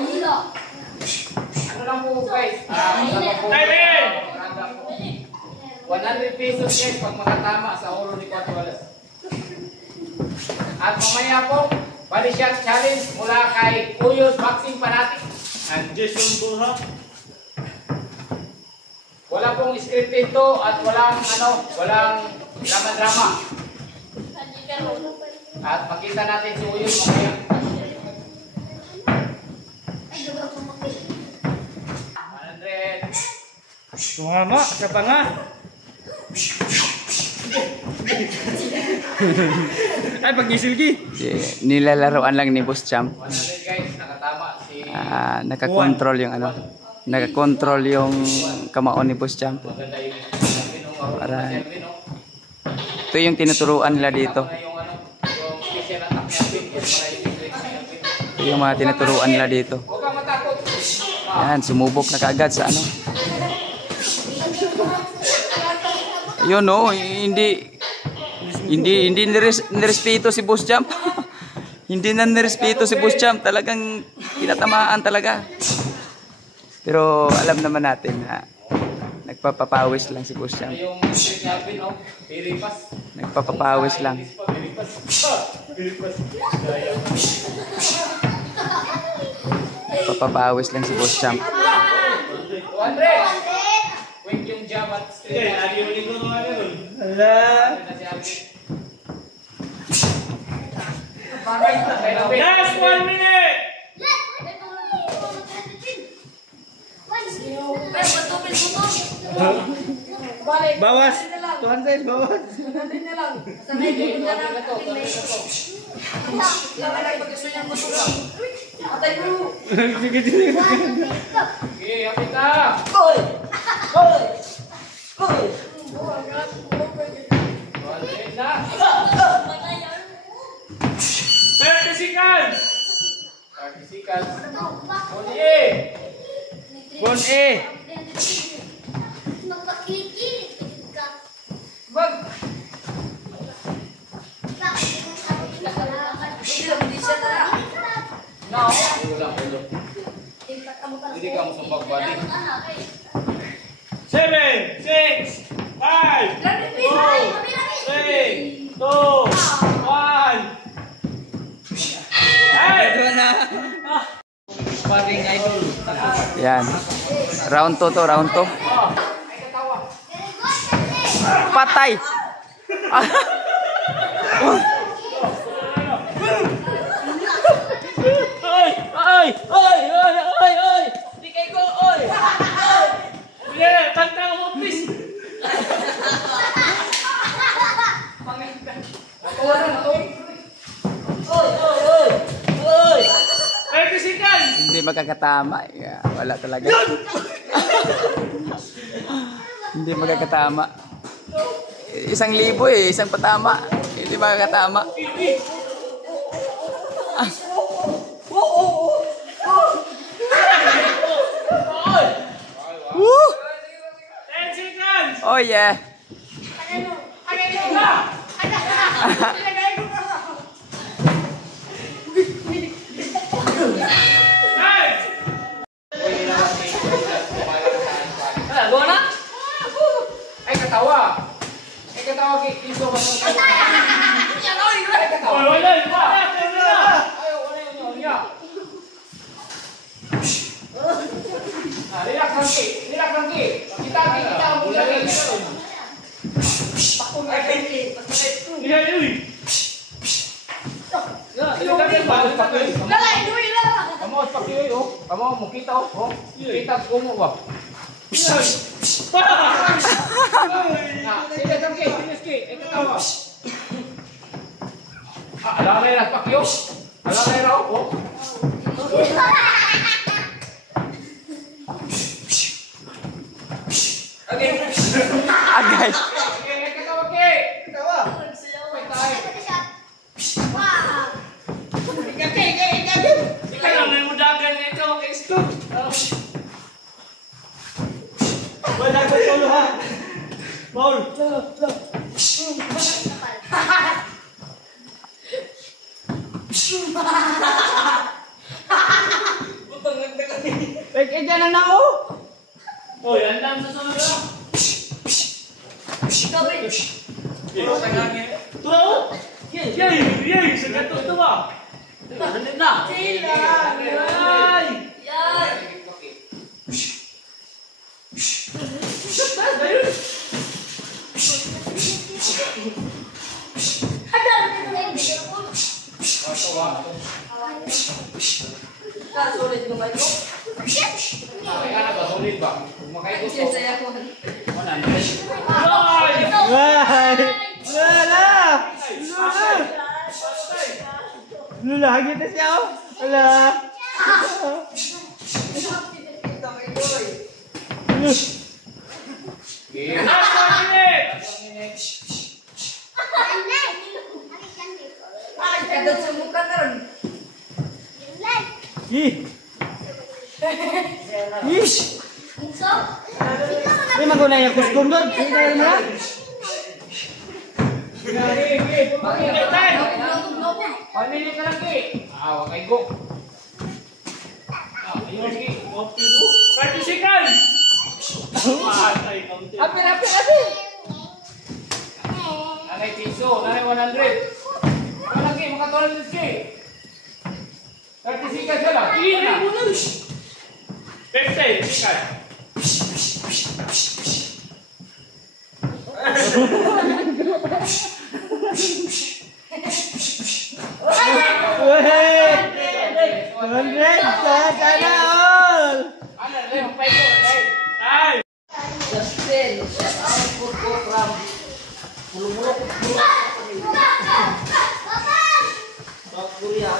Ano lang po guys? 100 pesos guys pag makatama sa ulo ni Kuya Wallace. At mamaya po, body shot challenge mula kay Uyos Boxing Fanatic and Jason Burha. Wala pong scripted to at walang drama-drama. At makita natin si Uyos mamaya. Sumama, sa panga. Ay, pag-isilgi. Nilalaroan lang ni Boss Champ. Guys, nakatama si Nakakontrol yung nakakontrol yung kamaon ni Boss Champ. Para ito yung tinuturuan nila dito. Ito yung mga tinuturuan nila dito. Yan, sumubok na kaagad sa ano. Yun no, hindi nirespeto si Boss Champ. Hindi na nirespeto si Boss Champ, talagang tinatamaan talaga. Pero alam naman natin na nagpapapawis lang si Boss Champ. Nagpapapawis lang. Nagpapapawis lang si Boss Champ. yung jam at Okay, lagi mo nito mga ganun. Hala. Last 1 minute! Bawas! 200, bawas! Sige, yapit na! 30 seconds! 30 seconds. 1A! 1A! Wag! No! Hindi ka mo sumbag balik. 7, 6, 5, 4, 3, 2, 1. Yan. Round 2 to, round 2. Patay. Oy! Oy! Oy! Oy! Oy! Oy! Di kay ko, oy! Yeah, tantang mo, please. Oy! Oy! Oy! Oy! 30 seconds! Hindi magkakatama. Yeah, wala talaga. Hindi magkakatama. 1,000 eh, isang patama. Hindi magkakatama. Woo! 10 seconds! Oh yeah. Ay katawa kay Iso mas. Ay katawa. Oy, wala! Relax lang ki. Kita mo lagi. Takon ay kay. Yeah, uy! Kamu pakiyo yo. Kamu mo kita oh. Kita ko mo ba? Sige ki. Ay katawa. Alalay na pakiyo. Alalay raw oh. Okay. Agay. Ikaw lang may mudagan nito, kay Stu. Wala ko solo ha. Paul. Butang ka dyan ang nao. Oh, yan lang sa sunod na. Tuwa o? Yay! Sa gato ito ba? Nandun na. Yay! Sulit mo ba ito? Ay, ano ba? Sulit ba? Kung makaigusto. Saya ko. Wala. Lula, hagit na siya o. Wala. Agad sa mukha na rin. Ini magunanya kuskum doon. Ini kaya mo lang. Pamili ka lang, Ki. Ah, wag kay go. Ayun, Ki. 30 seconds. Apir. Nanay piso, nanay 100. Ano lang, Ki? Makatulad din, Ki. 30 seconds ka lang. Ini muna. 15 seconds. Sana all! Ano, Leo, pay ko, Leo. Ay! Justin, shout out food ko from Mulumulok. South Korea.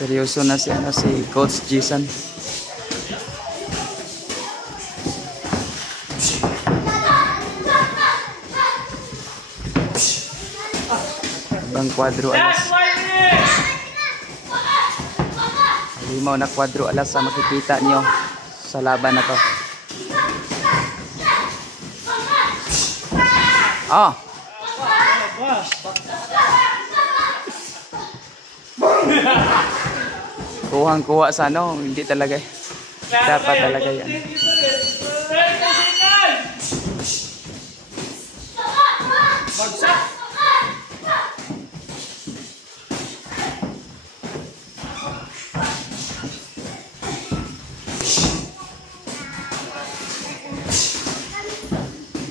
Seryoso na si Coach Jason. Hanggang kwadro alas. Limaw na kwadro alas sa makikita niyo sa laban na to. Ah! Kuhang-kuha sa ano, hindi talaga. Dapat talaga yan.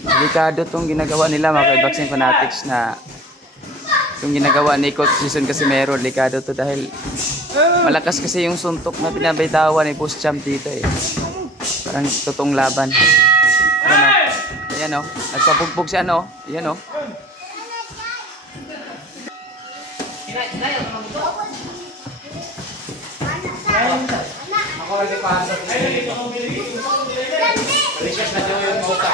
Delikado tong ginagawa nila mga Boxing Fanatics na yung ginagawa ni Coach Jason Casimero. Delikado to dahil malakas kasi yung suntok na pinabitawan ni Boss Champ dito eh. Parang totoong laban. Ayan o. Ayan o. Nagpabugbog siya no. Ayan o. Ako lagi pasok. Balikas na daw yung mota.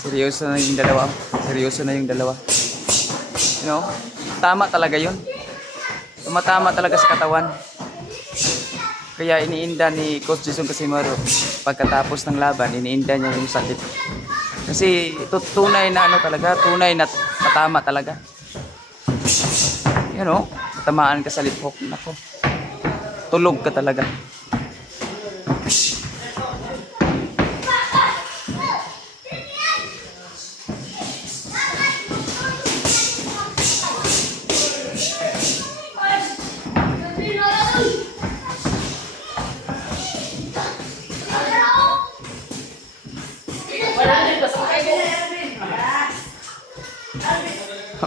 Seryoso na yung dalawa. Seryoso na yung dalawa. You know? Tama talaga yun. Tumatama talaga sa katawan. Kaya iniinda ni Coach Jason Casimero pagkatapos ng laban, iniinda niya yung sakit. Kasi tunay na ano talaga, tunay na matama talaga. You know, tamaan ka sa liphok. Nako. Tulog ka talaga.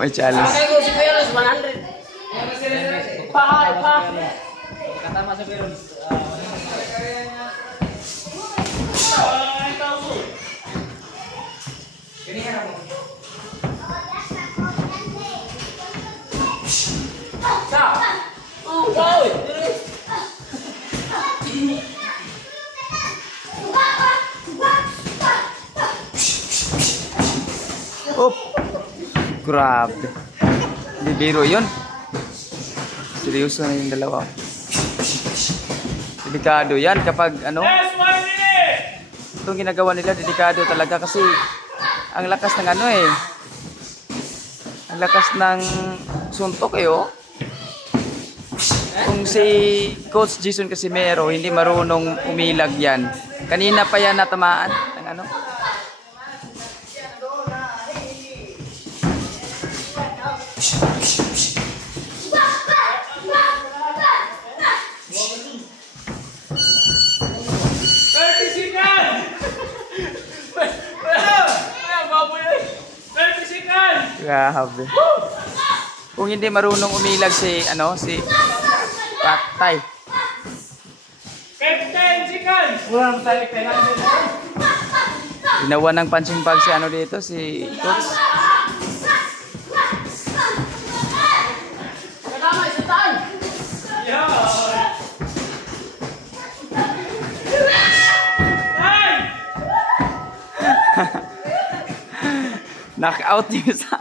May challenge. Kaya ko si Peros 100. Pa. Katama sa Peron. 1,000 Oy! Op! Grabe. Hindi biro yun. Seryoso na yung dalawa. Delikado yan kapag ano. Yes, 1 minute! Itong ginagawa nila, delikado talaga kasi ang lakas ng ano eh. Ang lakas ng suntok eh oh. Kung si Coach Jason Casimero hindi marunong umilag yan. Kanina pa yan natamaan ng ano. Grabe. Kung hindi marunong umilag si ano si Patay. 15 seconds! Wala na tayo kailangan. Ginawa ng punching bag si ano dito si Coach. Kasama sa taan. Knockout yung isa.